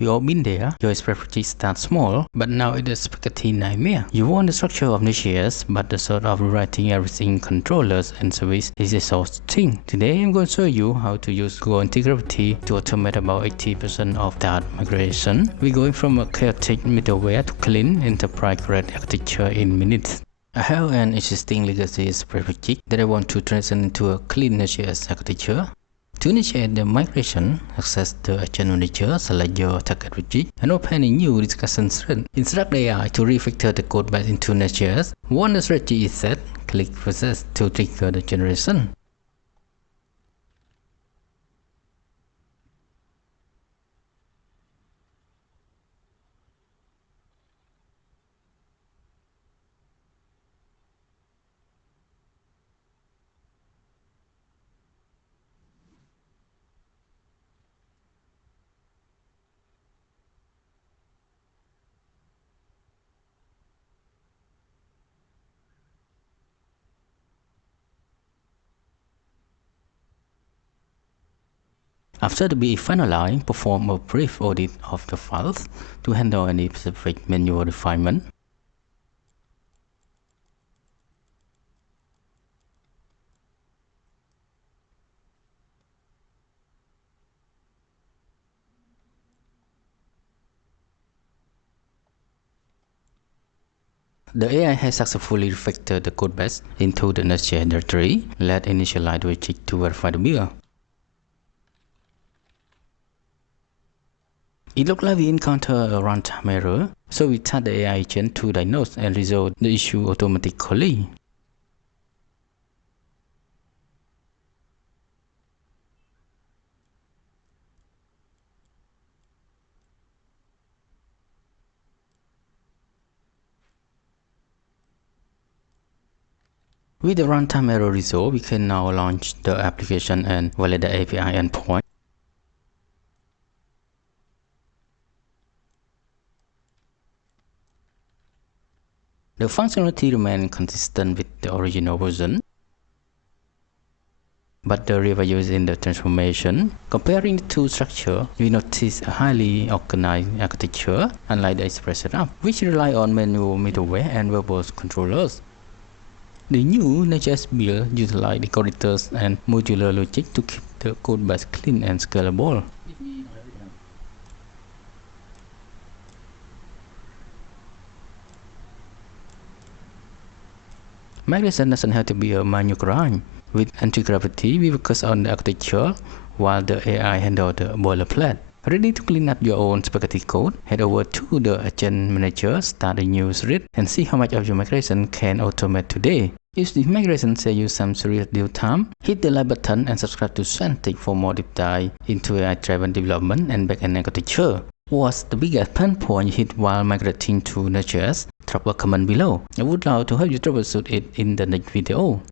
We all been there. Your Expressjs starts small, but now it's a spaghetti nightmare. You want the structure of Node.js, but the sort of rewriting everything controllers and service is exhausting. Today I'm going to show you how to use Google Antigravity to automate about 80% of that migration. We're going from a chaotic middleware to clean enterprise-grade architecture in minutes. I have an existing legacy Expressjs that I want to transition into a clean Node.js architecture. To initiate the migration, access the agent manager, select your target widget, and open a new discussion thread. Instruct the AI to refactor the code base into Node.js. Once the strategy is set, click Process to trigger the generation. After the BE finalized, perform a brief audit of the files to handle any specific manual refinement. The AI has successfully refactored the codebase into the Node.js directory. Let's initialize the widget to verify the build. It looks like we encounter a runtime error, so we tell the AI agent to diagnose and resolve the issue automatically. With the runtime error resolved, we can now launch the application and validate the API endpoint. The functionality remains consistent with the original version, but the revalue is in the transformation. Comparing the two structures, we notice a highly organized architecture, unlike the Express setup, which rely on manual middleware and verbal controllers. The new Node.js build utilizes decorators and modular logic to keep the code base clean and scalable. Migration doesn't have to be a manual grind. With Antigravity, we focus on the architecture while the AI handles the boilerplate. Ready to clean up your own spaghetti code? Head over to the Agent Manager, start a new thread, and see how much of your migration can automate today. If this migration saves you some serious deal time, hit the like button and subscribe to ScienTeck for more deep dive into AI-driven development and backend architecture. What's the biggest pain point you hit while migrating to Node.js? Drop a comment below. I would love to help you troubleshoot it in the next video.